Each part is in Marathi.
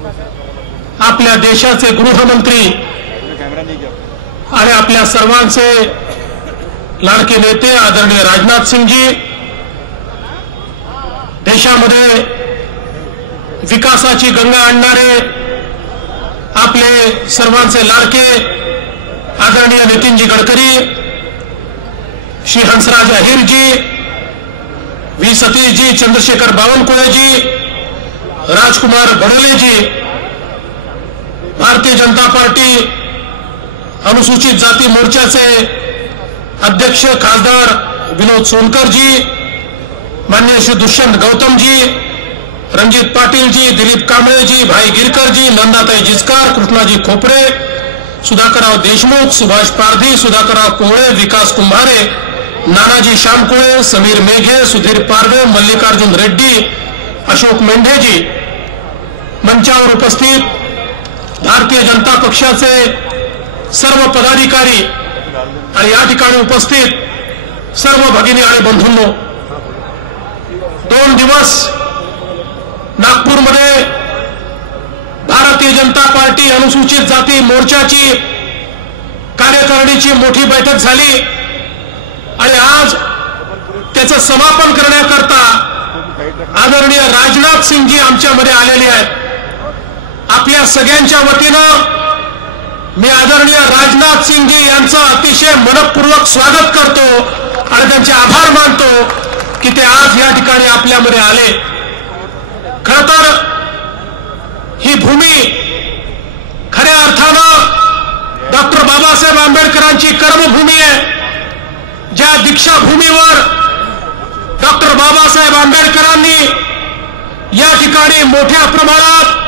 आपल्या देशाचे गृहमंत्री आणि आपल्या सर्वांचे लाडके नेते आदरणीय राजनाथ सिंहजी, देशामध्ये विकासाची गंगा आणणारे आपले सर्वांचे लाडके आदरणीय नितीनजी गडकरी, श्री हंसराज अहिरजी, व्ही सतीशजी, चंद्रशेखर बावनकुळेजी, राजकुमार बडोलेजी, भारतीय जनता पार्टी अनुसूचित जाती मोर्चाचे अध्यक्ष खासदार विनोद सोनकरजी, माननीय श्री दुष्यंत गौतमजी, रणजित पाटीलजी, दिलीप कांबळेजी, भाई गिरकरजी, नंदाताई जिचकार, कृष्णाजी खोपरे, सुधाकरराव देशमुख, सुभाष पारधी, सुधाकरराव कोहळे, विकास कुंभारे, नानाजी श्यामकुळे, समीर मेघे, सुधीर पारवे, मल्लिकार्जुन रेड्डी, अशोक मेंढेजी, मंचावर उपस्थित भारतीय जनता पक्षाचे सर्व पदाधिकारी आणि या ठिकाणी उपस्थित सर्व भगिनी आणि बंधूंनो, 2 दिवस नागपूरमध्ये भारतीय जनता पार्टी अनुसूचित जाती मोर्चाची कार्यकारिणीची मोठी बैठक झाली आणि आज त्याचं समापन करण्याकरता आदरणीय राजनाथ सिंहजी आमच्यामध्ये आलेले आहेत. आपल्या सगळ्यांच्या वतीनं मी आदरणीय राजनाथ सिंहजी यांचं अतिशय मनपूर्वक स्वागत करतो आणि त्यांचे आभार मानतो की ते आज या ठिकाणी आपल्यामध्ये आले. खरं तर ही भूमी खऱ्या अर्थानं डॉक्टर बाबासाहेब आंबेडकरांची कर्मभूमी आहे. ज्या दीक्षाभूमीवर डॉक्टर बाबासाहेब आंबेडकरांनी या ठिकाणी मोठ्या प्रमाणात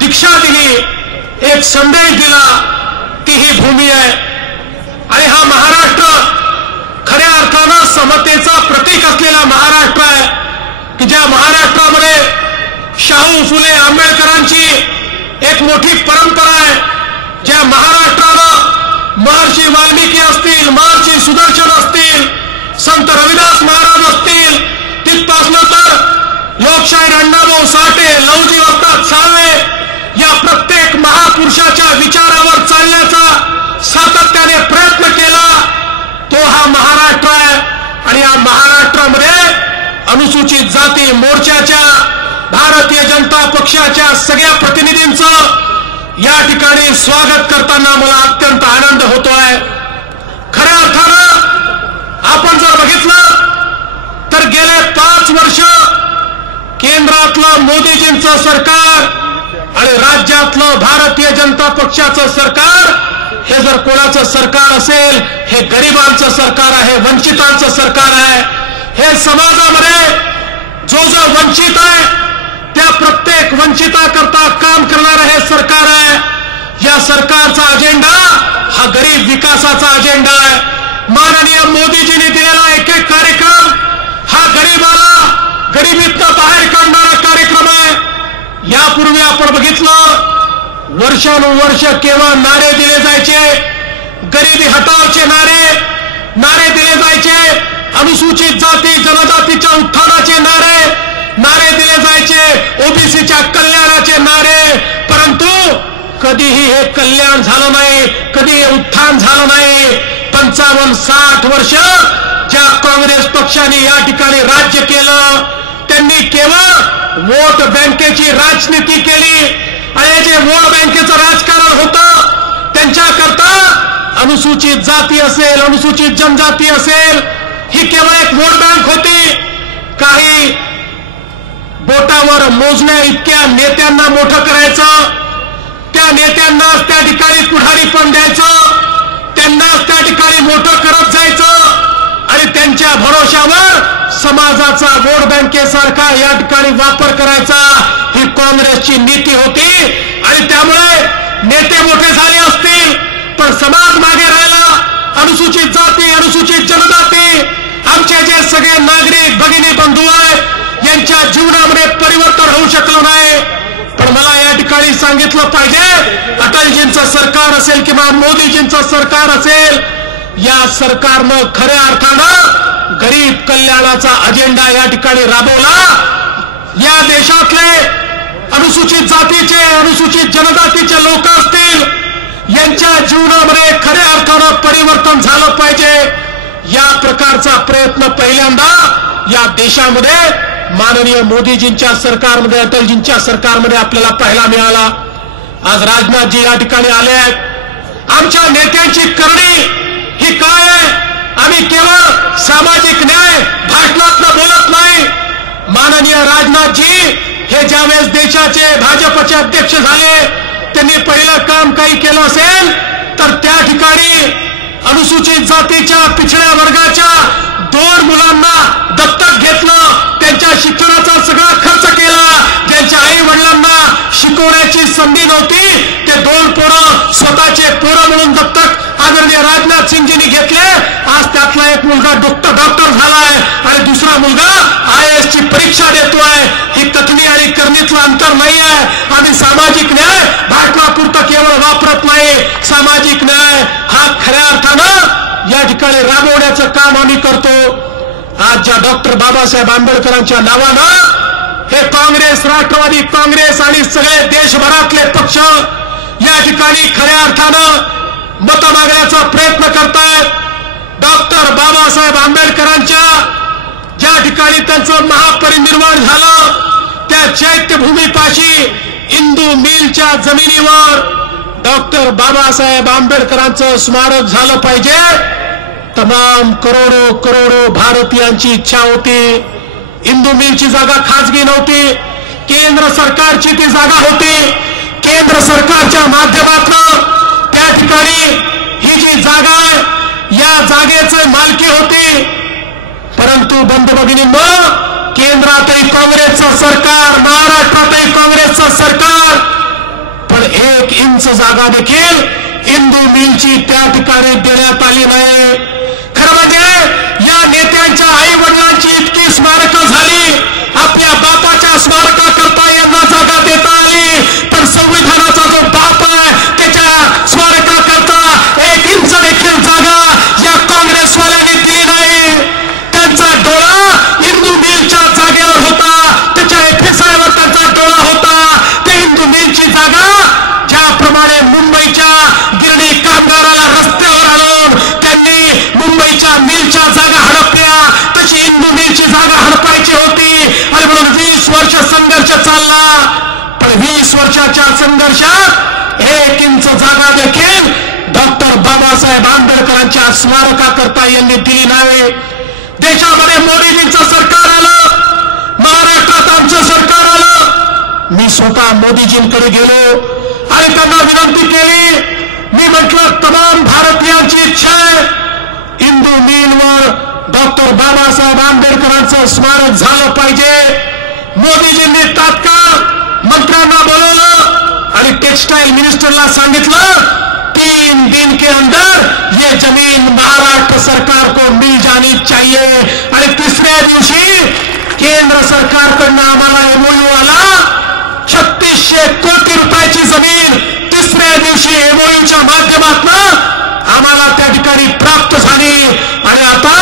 दीक्षा दिली, एक संदेश दिला, ती ही भूमी आहे. आणि हा महाराष्ट्र खऱ्या अर्थानं समतेचा प्रतीक असलेला महाराष्ट्र आहे की ज्या महाराष्ट्रामध्ये शाहू फुले आंबेडकरांची एक मोठी परंपरा आहे. ज्या महाराष्ट्रानं महर्षी वाल्मिकी असतील, महर्षी सुदर्शन असतील, संत रविदास महाराज असतील, तिथपासनं तर लोकशाहीर अण्णाभाऊ साठे, लवजी वक्तात साळवे या प्रत्येक महापुरुषाच्या विचारावर चालण्याचा सातत्याने प्रयत्न केला, तो हा महाराष्ट्र आहे. आणि या महाराष्ट्रामध्ये अनुसूचित जाती मोर्चाच्या भारतीय जनता पक्षाच्या सगळ्या प्रतिनिधींचं या ठिकाणी स्वागत करताना मला अत्यंत आनंद होतोय. खऱ्या अर्थानं आपण जर बघितलं तर गेले 5 वर्ष केंद्रातलं मोदीजींचं सरकार आणि राज्यातलं भारतीय जनता पक्षाचं सरकार, हे जर कोणाचं सरकार असेल, हे गरिबांचं सरकार आहे, वंचितांचं सरकार आहे. हे समाजामध्ये जो जो वंचित आहे त्या प्रत्येक वंचिताकरता काम करणारं हे सरकार आहे. या सरकारचा अजेंडा हा गरीब विकासाचा अजेंडा आहे. माननीय मोदीजींनी दिलेला एक एक कार्यक्रम हा गरीबाला गरिबीतनं बाहेर काढणारा कार्यक्रम आहे. यापूर्वी आपण बघितलं वर्षानुवर्ष केवळ नारे दिले जायचे, गरिबी हटावचे नारे दिले जायचे, अनुसूचित जाती जनजातीच्या उत्थानाचे नारे दिले जायचे, ओबीसीच्या कल्याणाचे नारे. परंतु कधीही हे कल्याण झालं नाही, कधी हे उत्थान झालं नाही. 55-60 वर्ष ज्या काँग्रेस पक्षाने या ठिकाणी राज्य केलं, त्यांनी केवळ वोट बँकेची राजनीती केली आणि जे वोट बँकेचं राजकारण होतं त्यांच्याकरता अनुसूचित जाती असेल, अनुसूचित जनजाती असेल, ही केवळ एक वोट बँक होती. काही बोटावर मोजण्या इतक्या नेत्यांना मोठं करायचं, त्या नेत्यांनाच त्या ठिकाणी पुढारी पण द्यायचं, त्यांनाच त्या ठिकाणी मोठं करत जायचं आणि त्यांच्या भरोशावर समाजाचा वोट बँकेसारखा या ठिकाणी वापर करायचा, ही काँग्रेसची नीती होती. आणि त्यामुळे नेते मोठे झाले असतील पण समाज मागे राहिला. अनुसूचित जाती, अनुसूचित जनजाती, आमचे जे सगळे नागरिक भगिनी बंधू आहेत यांच्या जीवनामध्ये परिवर्तन होऊ शकलं नाही. पण मला या ठिकाणी सांगितलं पाहिजे, अटलजींचं सरकार असेल किंवा मोदीजींचं सरकार असेल, या सरकारनं खऱ्या अर्थानं गरीब कल्याणाचा अजेंडा या ठिकाणी राबवला. या देशातले अनुसूचित जातीचे, अनुसूचित जनजातीचे लोक असतील, यांच्या जीवनामध्ये खऱ्या अर्थानं परिवर्तन झालं पाहिजे, या प्रकारचा प्रयत्न पहिल्यांदा या देशामध्ये माननीय मोदीजींच्या सरकारमध्ये, अटलजींच्या सरकारमध्ये आपल्याला पाहायला मिळाला. आज राजनाथजी या ठिकाणी आले आहेत. आमच्या नेत्यांची करणी ही काय आहे? आम्ही केवळ सामाजिक न्याय भाषणात बोलत नाही. माननीय राजनाथजी हे ज्यावेळेस देशाचे भाजपचे अध्यक्ष झाले, त्यांनी पहिलं काम काही केलं असेल तर त्या ठिकाणी अनुसूचित जातीच्या पिछड्या वर्गाच्या 2 मुलांना दत्तक घेतलं, त्यांच्या शिक्षणाचा सगळा खर्च केला. ज्यांच्या आई वडिलांना शिकवण्याची संधी नव्हती ते 2 पोरं स्वतःचे पोरं म्हणून दत्तक आदरणीय राजनाथ सिंगजींनी घेतले. आज त्यातला एक मुलगा डॉक्टर झालाय आणि दुसरा मुलगा IAS ची परीक्षा देतोय. ही कथनी आणि करणीतलं अंतर नाही आहे. आम्ही सामाजिक न्याय भाषणापुरतं केवळ वापरत नाही. सामाजिक न्याय हा खऱ्या अर्थानं या ठिकाणी राबवण्याचं काम आम्ही करतो. आज ज्या डॉक्टर बाबासाहेब आंबेडकरांच्या नावानं हे काँग्रेस, राष्ट्रवादी काँग्रेस आणि सगळे देशभरातले पक्ष या ठिकाणी खऱ्या अर्थानं मत मागण्याचा प्रयत्न करतायत. डॉक्टर बाबासाहेब आंबेडकरांच्या ज्या ठिकाणी त्यांचं महापरिनिर्वाण झालं त्या चैत्यभूमीपाशी इंदू मिलच्या जमिनीवर डॉक्टर बाबासाहेब आंबेडकरांचं स्मारक झालं पाहिजे. तमाम करोडो भारतीयांची इच्छा होती. इंदू मिलची जागा खाजगी नव्हती, केंद्र सरकारची ती जागा होती. केंद्र सरकारच्या माध्यमातून त्या ठिकाणी ही जी जागा आहे या जागेचे मालकी होती. परंतु बंधू भगिनींनो, केंद्रातही काँग्रेसचं सरकार, महाराष्ट्रातही काँग्रेसचं सरकार, पण 1 इंच जागा देखील इंदू मिलची त्या ठिकाणी देण्यात आली नाही. खरं म्हणजे या नेत्यांच्या आई वडिलांची इतकी स्मारकं झाली, आपल्या बापाच्या स्मारकाकरता यांना जागा देता आली, पण संविधानाचा जो बाप आहे त्याच्या स्मारकाकरता 1 इंच देखील जागा या काँग्रेसवाल्यांनी दिली नाही. त्यांचा डोळा इंदू मिलच्या जागेवर होता, त्याच्या FSI वर त्यांचा डोळा होता. ते इंदू मिलची जागा ज्याप्रमाणे मुंबईच्या गिरणी कामगाराला रस्त्यावर आणून त्यांनी मुंबईच्या मिलच्या जागा हडपल्या, तशी इंदू मिलची जागा हडपायची होती. आणि म्हणून 20 वर्ष संघर्ष चालला, पण 20 वर्षाच्या संघर्षात 1 इंच जागा देखील डॉक्टर बाबासाहेब आंबेडकरांच्या स्मारकाकरता यांनी दिली नाही. देशामध्ये मोदीजींचं सरकार आलं, महाराष्ट्रात आमचं सरकार आलं. मी स्वतः मोदीजींकडे गेलो आणि त्यांना विनंती केली. मी म्हटलं, तमाम भारतीयांची इच्छा आहे इंदू मिलवर डॉक्टर बाबासाहेब आंबेडकरांचं स्मारक झालं पाहिजे. मोदीजींनी तात्काळ मंत्र्यांना बोलवलं आणि टेक्सटाईल मिनिस्टरला सांगितलं 3 दिन के अंदर ये जमीन महाराष्ट्र सरकार को मिल जानी चाहिए. आणि 3ऱ्या दिवशी केंद्र सरकारकडनं आम्हाला MOU आला. 3600 कोटी रुपयाची जमीन 3ऱ्या दिवशी MOUच्या माध्यमातून आम्हाला त्या ठिकाणी प्राप्त झाली. आणि आता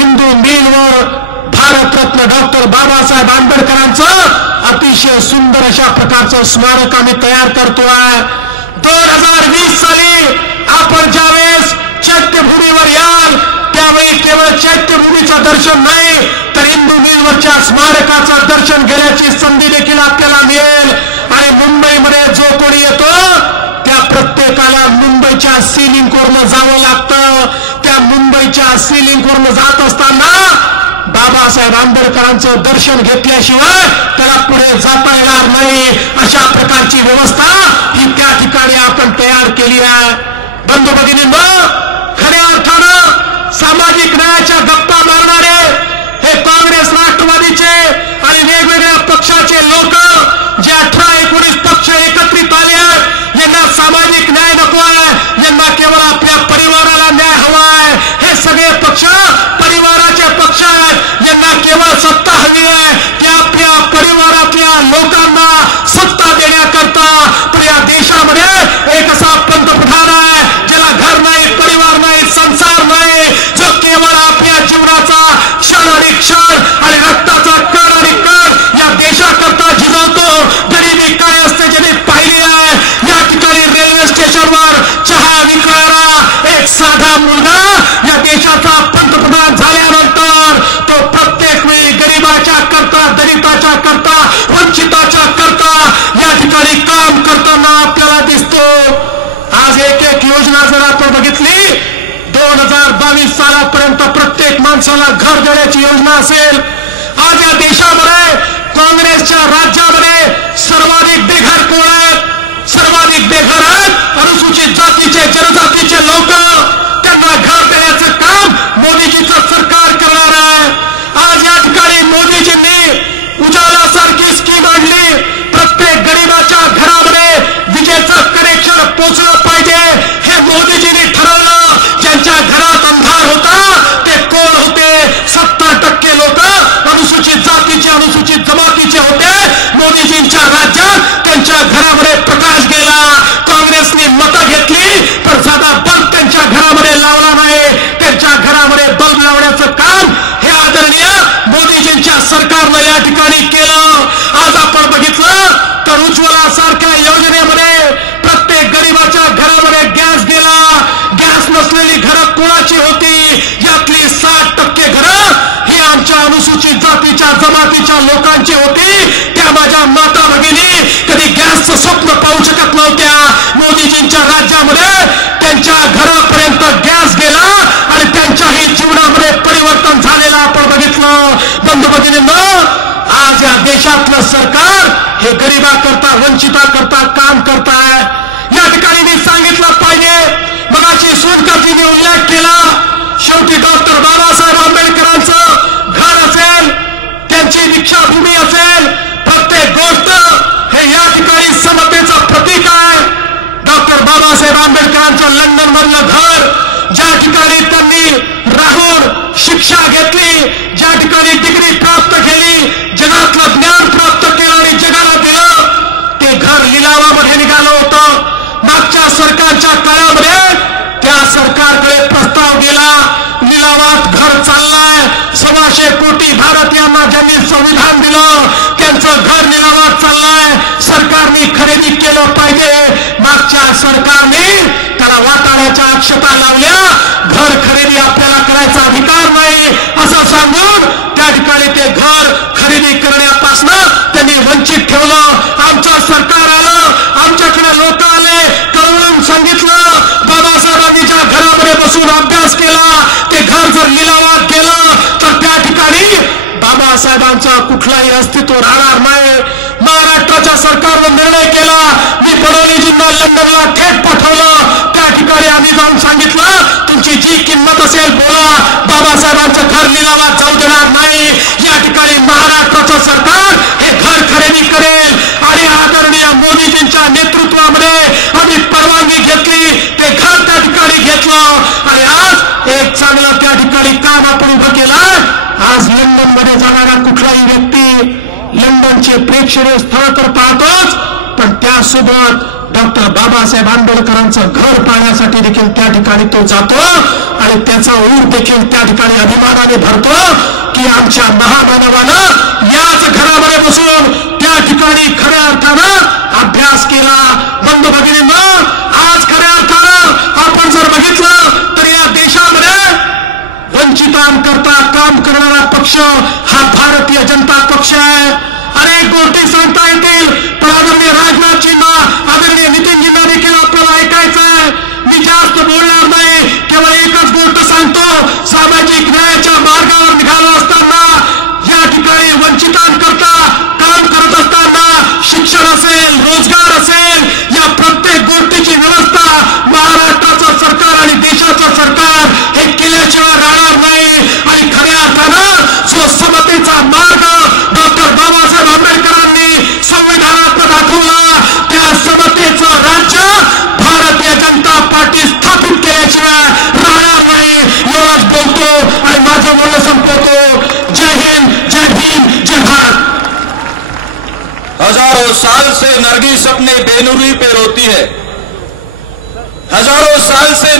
इंदू मिलवर भारतरत्न डॉक्टर बाबासाहेब आंबेडकरांचं अतिशय सुंदर अशा प्रकारचं स्मारक आम्ही तयार करतोय. 2020 साली आपण ज्यावेळेस चैत्यभूमीवर याल त्यावेळी केवळ चैत्यभूमीचं दर्शन नाही तर इंदू मिलवरच्या स्मारकाचं दर्शन घेण्याची संधी देखील आपल्याला मिळेल. आणि मुंबईमध्ये जो कोणी येतो त्या प्रत्येकाला मुंबईच्या सी लिंकवरनं जावं लागतं. त्या मुंबईच्या सी लिंकवरनं जात असताना बाबासाहेब आंबेडकरांचं दर्शन घेतल्याशिवाय त्याला पुढे जाता येणार नाही. अशा प्रकारची व्यवस्था ही त्या ठिकाणी आपण तयार केली आहे. बंधू भगिनींनो, खऱ्या अर्थानं सामाजिक न्यायाच्या गप्पा मारणारे हे काँग्रेस, राष्ट्रवादीचे आणि वेगवेगळ्या पक्षाचे लोक जे 18-19 पक्ष एकत्रित आले आहेत, यांना सामाजिक न्याय नको आहे, यांना केवळ आपल्या परिवाराला न्याय हवा आहे. हे सगळे पक्ष परिवाराचे पक्ष आहेत, यांना केवळ सत्ता हवी आहे. ते आपल्या परिवारातल्या लोकांना सत्ता देण्याकरता. पण या देशामध्ये एक असा पंतप्रधान आहे ज्याला घर नाही, परिवार नाही, संसार नाही, जो केवळ आपल्या जीवनाचा क्षण आणि क्षण आणि रक्ताचा कण आणि कण या देशाकरता झिजवतो. गरिबी काय असते ज्याने योजना जर आपण बघितली, 2022 सालापर्यंत प्रत्येक माणसाला घर देण्याची योजना असेल. आज या देशामध्ये काँग्रेसच्या राज्यामध्ये सर्वाधिक बेघर कोण आहेत? सर्वाधिक बेघर आहेत अनुसूचित जातीचे, जनजातीचे लोक. त्यांना घर देण्याचं काम मोदीजीचं सरकार करणार आहे. आज या ठिकाणी मोदीजींनी उजाला सारखी स्कीम आणली. प्रत्येक गरीबाच्या घरामध्ये विजेचं कनेक्शन पोहोचलं पाहिजे हे मोदीजींनी ठरवलं. ज्यांच्या घरात अंधार होता ते कोण होते? 70% लोक अनुसूचित जातीचे, अनुसूचित जमातीचे होते. मोदीजींच्या राज्यात त्यांच्या घरामध्ये प्रकाश गेला. काँग्रेसने मतं घेतली पण साधा बल्ब त्यांच्या घरामध्ये लावला नाही. त्यांच्या घरामध्ये बल्ब लावण्याचं काम हे आदरणीय मोदीजींच्या सरकारनं या ठिकाणी केलं. आज आपण बघितलं तर उज्ज्वला सारख्या योजनेमध्ये प्रत्येक गरीबाच्या घरामध्ये गॅस गेला. गॅस नसलेली घरं कोणाची होती? यातली 60% घरं ही आमच्या अनुसूचित जातीच्या, जमातीच्या लोकांची होती. त्या माझ्या माता भगिनी कधी गॅसचं स्वप्न पाहू शकत नव्हत्या. मोदीजींच्या राज्यामध्ये त्यांच्या घरापर्यंत गॅस गेला आणि त्यांच्याही जीवनामध्ये परिवर्तन झालेलं आपण बघितलं. बंधू भगिनींनो, आज या देशातलं सरकार हे गरिबाकरता, वंचिताकरता काम करताय. या ठिकाणी मी सांगितलं पाहिजे, मगाशी सोनकरजींनी उल्लेख केला. शेवटी डॉक्टर बाबासाहेब आंबेडकरांचं घर असेल, त्यांची दीक्षाभूमी असेल, प्रत्येक गोष्ट हे या ठिकाणी समतेचं प्रतीक आहे. डॉक्टर बाबासाहेब आंबेडकरांचं लंडन मधलं घर, ज्या ठिकाणी त्यांनी राहून शिक्षा घेतली, ज्या ठिकाणी डिग्री प्राप्त केली, जगातलं ज्ञान प्राप्त केलं आणि जगाला दिलं, ते घर लिलावामध्ये निघालं होतं. मागच्या सरकारच्या काळामध्ये त्या सरकारकडे प्रस्ताव गेला, लिलावात घर चाललाय. 125 कोटी भारतीयांना ज्यांनी संविधान दिलं त्यांचं घर लिलावात चाललंय. सरकारने खरेदी केलं पाहिजे. मागच्या सरकारने त्याला वाटाण्याच्या अक्षता लावल्या. घर खरेदी आपल्याला करायचा अधिकार नाही असं सांगून त्या ठिकाणी ते घर खरेदी करण्यापासून त्यांनी वंचित ठेवलं. आमचं सरकार आलं, आमच्याकडे लोक आले, कळवून सांगितलं. बाबासाहेबांनी ज्या घरामध्ये बसून अभ्यास केला ते घर जर लिलावात गेलं तर त्या ठिकाणी बाबासाहेबांचं कुठलाही अस्तित्व राहणार नाही. महाराष्ट्राच्या सरकारनं निर्णय केला. मी बडोलेजींना लंडनला थेट पाठवलं. त्या ठिकाणी आम्ही जाऊन सांगितलं, तुमची जी किंमत असेल बोला, बाबासाहेबांचं घर लिलावात जाऊ देणार नाही. या ठिकाणी महाराष्ट्राचं सरकार हे घर खरेदी करेल आणि आदरणीय मोदीजींच्या नेतृत्वामध्ये आम्ही परवानगी घेतली. ते घर त्या ठिकाणी घेतलं आणि आज एक चांगलं त्या ठिकाणी काम आपण उभं केलं. आज लंडन मध्ये जाणारा कुठलाही व्यक्ती लंडनचे प्रेक्षणीय स्थळ तर पाहतोच, पण त्यासोबत डॉक्टर बाबासाहेब आंबेडकरांचं घर पाहण्यासाठी देखील त्या ठिकाणी तो जातो आणि त्याचा ऊर देखील त्या ठिकाणी अभिमानाने भरतो की आमच्या महामानवानं याच घरामध्ये बसून त्या ठिकाणी खऱ्या अर्थानं अभ्यास केला. बंधू भगिनींनो, आज खऱ्या अर्थानं आपण जर बघितलं तर या देशामध्ये वंचितांकरता काम करणारा पक्ष हा भारतीय जनता पक्ष आहे. अनेक गोष्टी सांगता येतील पण आदरणीय राजनाथजींना, आदरणीय नितीनजींना देखील आपल्याला ऐकायचं आहे. मी जास्त बोलणार नाही, केवळ एकच गोष्ट सांगतो. सामाजिक न्यायाच्या मार्गावर निघालो असताना, या ठिकाणी वंचितांकरता काम करत असताना, शिक्षण असेल, रोजगार असेल, या प्रत्येक गोष्टीची व्यवस्था महाराष्ट्राचं सरकार आणि देशाचं सरकार हे केल्याशिवाय राहणार नाही. आणि खऱ्या अर्थानं जो समतेचा मार्ग डॉक्टर बाबासाहेब आंबेडकरांनी संविधानात दाखवला, त्या समतेचं राज्य भारतीय जनता पार्टी स्थापित केल्याशिवाय राहणार नाही. एवढंच बोलतो आणि माझं बोलणं संपवतो. जय हिंद, जय भीम, जय भारत. हजारों साल से नरगिस अपने बेनुरी पे रोती है. हजारों साल से